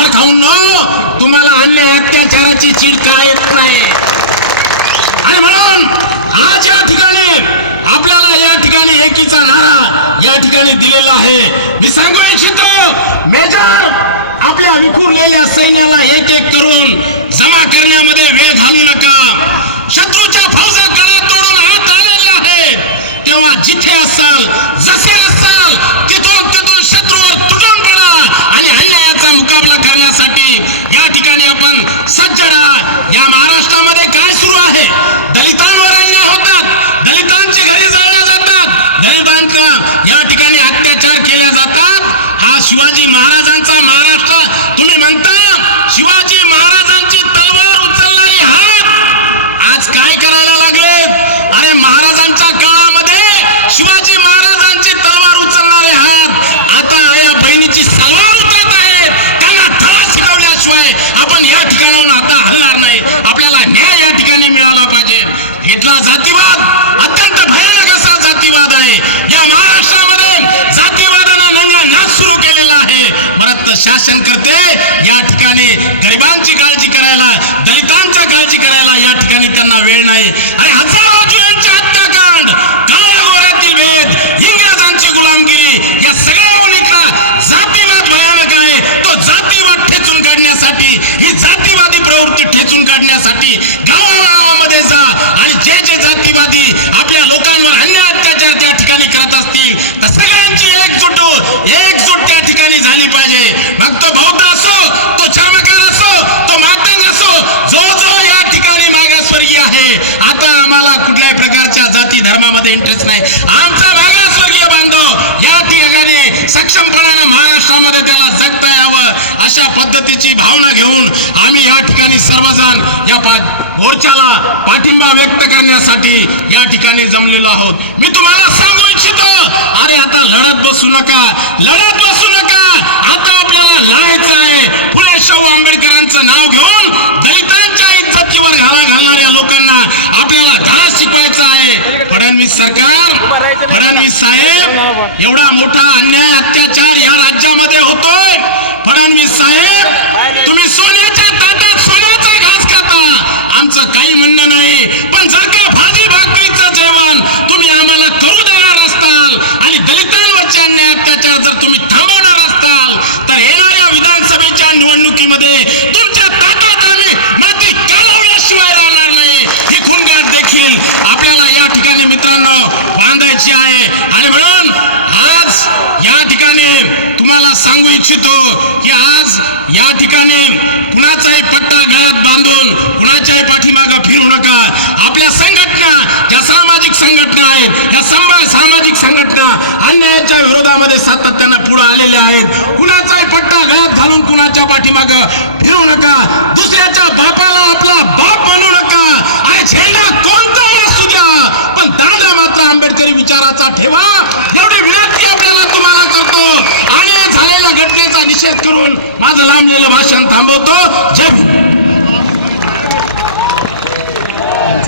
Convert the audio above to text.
झाड खाऊन तुम्हाला अन्याय अत्याचाराची चीड का येत नाही? आणि म्हणून आज या ठिकाणी आपल्याला या ठिकाणी एकीचा नारा या ठिकाणी दिलेला आहे. मी सांगू इच्छितो मेजर, आपल्या विखुरलेल्या सैन्याला एक एक करून जमा करण्यामध्ये वेळ घालू नका. शत्रूच्या फौजा कडा तोडून आत आलेल्या आहेत. तेव्हा जिथे असाल, जसे असाल, तिथून शत्रूवर तुटून पडा आणि अन्यायाचा मुकाबला करण्यासाठी या ठिकाणी आपण सज्ज राहा. या महाराष्ट्रामध्ये काय सुरू आहे? दलितांवर अन्याय होतात, दलितांची घरे जाळल्या जातात, दलितांचा या ठिकाणी अत्याचार केले जातात. हा शिवाजी महाराजांचा महाराष्ट्र तुम्ही म्हणता. शिवाजी महाराजांची तलवार उचलणारी हात आज काय करायला लागले? अरे महाराजांच्या काळामध्ये शिवाजी महाराजांची तलवार उचलणारे हात आता या बहिणीची सलवार उचलत आहेत. त्यांना धडा शिकवल्याशिवाय आपण या ठिकाणाहून आता हलणार नाही. आपल्याला न्याय या ठिकाणी मिळाला पाहिजे. इथला जातीवाद अत्यंत भयानक असा जातीवाद आहे. या महाराष्ट्रामध्ये जातीवादानं नंगा नाच सुरू केलेला आहे. परत शासन करते या ठिकाणी गरिबांची काळजी करायला, दलितांच्या काळजी करायला या ठिकाणी त्यांना वेळ नाही. आणि हजारो जीवांचे हत्याकांड, काळ्या गोऱ्यातील भेद, इंग्रजांची गुलामगिरी, या सगळ्याहून इथला जातीवाद भयानक आहे. तो जातीवाद ठेचून काढण्यासाठी, ही जातीवादी प्रवृत्ती ठेचून काढण्यासाठी गावागावामध्ये जा आणि जे जे जातीवादी आपल्या लोकांवर अन्याय अत्याचार त्या ठिकाणी करत असतील तर सगळ्यांची एकजूट त्या ठिकाणी झाली पाहिजे. मग तो बौद्ध असो, तो चर्मकार असो, तो मातंग असो, जो जो या ठिकाणी मागासवर्गीय आहे. आता आम्हाला कुठल्याही प्रकारच्या जाती धर्मामध्ये इंटरेस्ट नाही. आमचा मागासवर्गीय बांधव या ठिकाणी सक्षमपणाने महाराष्ट्रामध्ये त्याला जगता यावं अशा पद्धतीची भावना घेऊन आम्ही या ठिकाणी सर्वजण या मोर्चाला पाठिंबा व्यक्त करण्यासाठी या ठिकाणी जमलेलो आहोत. मी तुम्हाला सांगू इच्छितो, अरे आता लढत बसू नका, लढत बसू नका. आता आपल्याला लढायचं आहे. फुले शाहू आंबेडकरांचं नाव घेऊन दलितांच्या इज्जतीवर घाला घालणाऱ्या लोकांना आपल्याला धडा शिकवायचा आहे. फडणवीस सरकार, फडणवीस साहेब, एवढा मोठा अन्याय अत्याचार या राज्यामध्ये होतोय. फडणवीस साहेब, तुम्ही सोन्याच्या ताटात सोन्याचा घास खाता, आमचं काही म्हणणं नाही. पण जर का भाजी भाकरीचं जेवण तुम्ही आम्हाला करू देणार असताल आणि दलितांवरचे अन्याय अत्याचार जर तुम्ही थांबवणार असताल तर येणाऱ्या विधानसभेच्या निवडणुकीमध्ये तुमच्या ताटात आम्ही माती कालवल्याशिवाय राहणार नाही. ही खूणगाठ देखील आपल्याला या ठिकाणी मित्रांनो बांधायची आहे. आणि म्हणून आज या ठिकाणी तुम्हाला सांगू इच्छितो की आज या ठिकाणी कुणाचाही पट्टा गळ्यात बांधून कुणाच्याही पाठीमागं फिरू नका. आपल्या संघटना, ज्या सामाजिक संघटना आहेत, या सामाजिक संघटना अन्यायाच्या विरोधामध्ये सातत्यानं पुढे आलेल्या आहेत. कुणाचाही पट्टा गळ्यात घालून कुणाच्या पाठीमागं फिरू नका. दुसऱ्याच्या बापाला आपला बाप म्हणू नका. आणि झेंडा कोणता